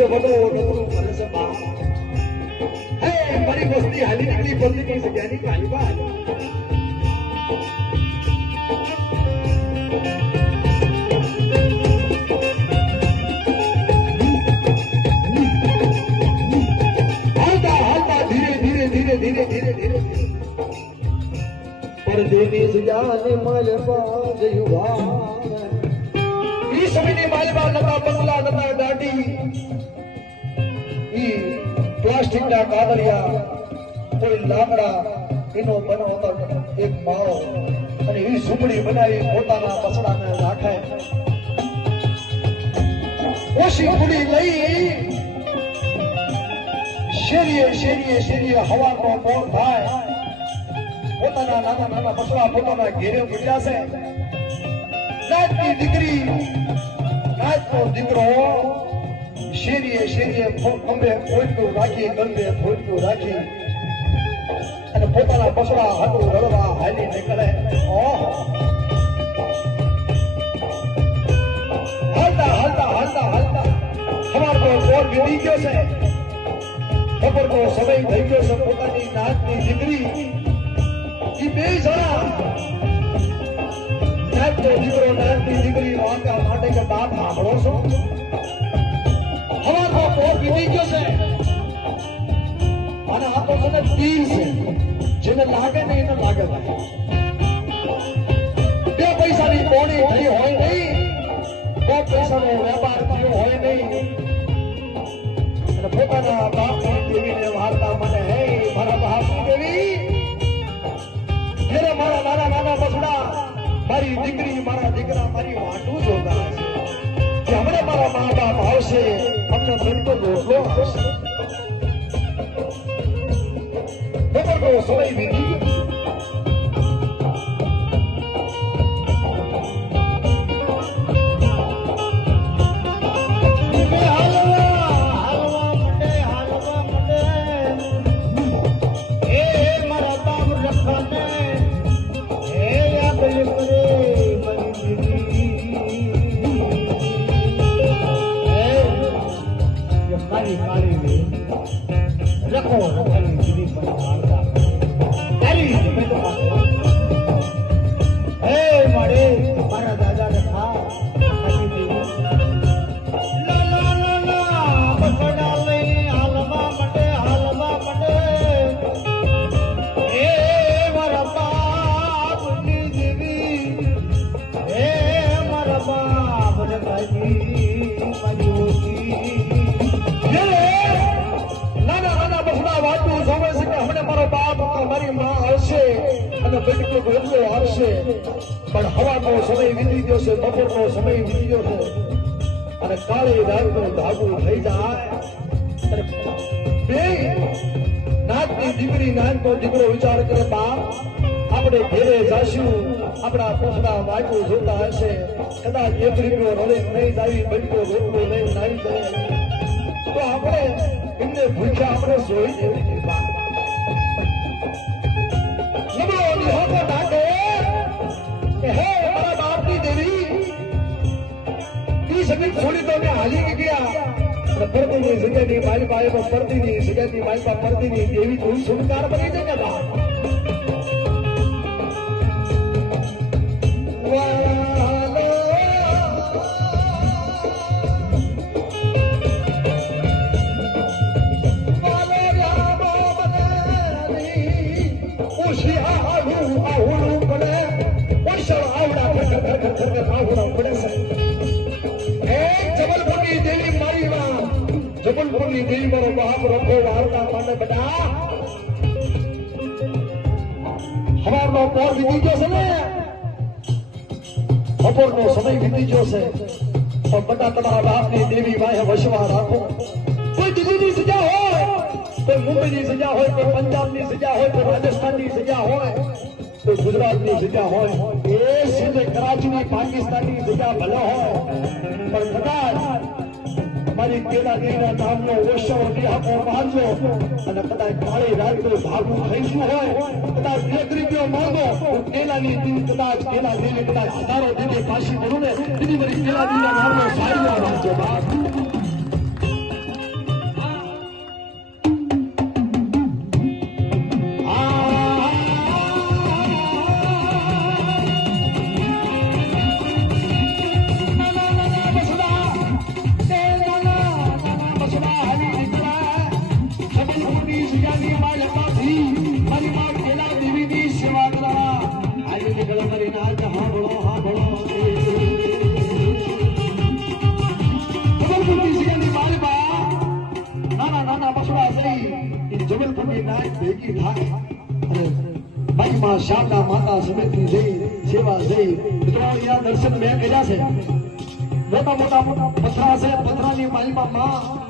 દિવસે બધો કરે છે બા હે મારી વસ્તી હાલી નીકળી બદલી ની જગ્યાની કાલી બા परदेवी जाने मालबा जयुवा ई समय मालबा नता बंगला नता गाड़ी ई प्लास्टिक ना कागड़िया कोई लाकड़ा इनो बनो तो एक माळो અને ઈ ઝૂંપડી બનાવી પોતાના બસડાને રાખે ઓછી કુડી લઈ શેરીએ હવાનો મોર થાય પોતાના નાના બસડા પોતાના ઘેરે મૂક્યા છે નાચની દીકરી નાચનો દીકરો શેરીએ ખંભે ફોટકું રાખી ગંદે ફોટકું રાખી અને પોતાના બસડા હાથું રડવા હાલી નીકળે હાલતા અમારો મોર વીતી ગયો છે બપોરનો સમય થઈ ગયો છે પોતાની નાચની દીકરી ઈ બે જણા નાચનો દીકરો નાચની દીકરી વાંકા માટે કે બાપ સાંભળો છો અમારો મોર વીતી ગયો છે અને આ તો છે ને તીર છે જેને લાગે ને એને લાગે બે પૈસાની કોણી થઈ હોય નહીં બે પૈસાનો વેપાર થયો હોય નહીં અને પોતાના બાપની દેવીને વાર્તા મને હે મારા બાપની દેવી જ્યારે મારા નાના બસડા મારી દીકરી મારા દીકરા મારી વાટું જોતા કે હમણાં મારા મા બાપ આવશે અમને બનતો રોટલો આવશે બપોરનો સમય વીતી ગયો પણ હવાનો સમય વીતી ગયો છે બપોરનો સમય વીતી ગયો છે અને કાળી રાતનો ધાગુ થઈ જાય અને બે નાચની દીકરી નાચનો દીકરો વિચાર કરે બાપ આપણે ઘેરે જાશું આપણા પોસડા વાટું જોતા હશે કદાચ એક રૂપિયો રડે નહીં આવી બનકો રોટલો નહીં નાઈ જાય તો આપણે એમને ભૂખ્યા આપણે જોઈ દેવી બાપ હે મારા બાપની દેવી ઈ સગી છોડી તો મેં હાલી ગયા પડતીની જગ્યાની મારી પાસે પડતીની જગ્યાની મારી પાસે પડતીની દેવી કોઈ છુટકાર બની જાય ને બાપ જબલપુરની દેવી મારો બાપ રખો વાળતા મને બેટા હવારનો પોર વીતી ગયો છે ને બપોરનો સમય વીતી ગયો છે પણ બેટા તમારા બાપની દેવી વાહે વસવા રાખો કોઈ દિલ્હીની સજા હોય કોઈ મુંબઈની સજા હોય કોઈ પંજાબની સજા હોય કોઈ રાજસ્થાનની સજા હોય કોઈ ગુજરાતની સજા હોય એ સીધે કરાચીની પાકિસ્તાનની સજા ભલે હોય પણ કદાચ મારી કેળા દેવીના નામનો ઓછો આપો મારજો અને કદાચ કાળી રાતનું ભાગું થઈશું હોય કદાચ એક રૂપિયો માંગો કેળાની દેવી કદાચ કેળા દેવી કદાચ હજારો દેવી પાછી પડું ને બીજી મારી કેળા દેવીના નામનો સાડીઓ રાખજો બાપ થઈ એ જબલપુરની નાય ભેગી થાય અને મહિમા શારદા માતા સમેતની જઈ સેવા જઈ મિત્રો અહીંયા દર્શન મેં કર્યા છે મોટા મોટા પથરા છે પથરાની માલિમાં માં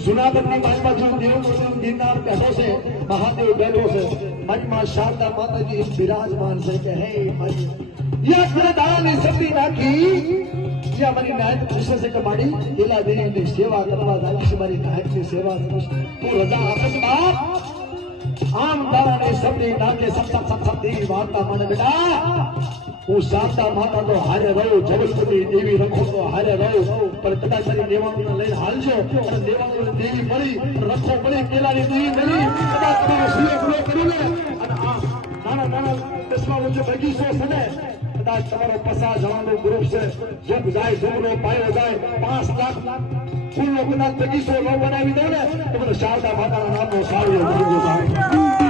જુનાગઢની માલિમાં જો દેવ ગિરનાર બેઠો છે મહાદેવ બેઠો છે મહિમા શારદા માતાજી બિરાજમાન છે કે હે મારી યા કરે દાની શક્તિ રાખી જ્યાં મારી નાયક પૂછે છે કે મારી પેલા દેવીની સેવા કરવા જાય છે મારી નાયકની સેવા કરીશ તું રજા આપે છે બાપ આમ દારાને શબ્દે નાકે સપ દેવી વાર્તા મને બેટા હું શારદા માતા તો હારે રહ્યો જબલપુરની દેવી રખો તો હારે રહ્યો પણ કદાચ મારી દેવાંગને લઈને હાલજો અને દેવાંગની દેવી મળી રખો મળી પેલાની દેવી મળી કદાચ તમારો સિંહ પૂરો કર્યો ને અને આ નાના દસમા વચ્ચે બગીચો છે ને કદાચ તમારો 50 જણાનો ગ્રુપ છે જોગ જાય જોગનો પાયો જાય 5 લાખ ફૂલનો કદાચ બગીચો ન બનાવી દો ને તો મને શારદા માતાના નામનો સારું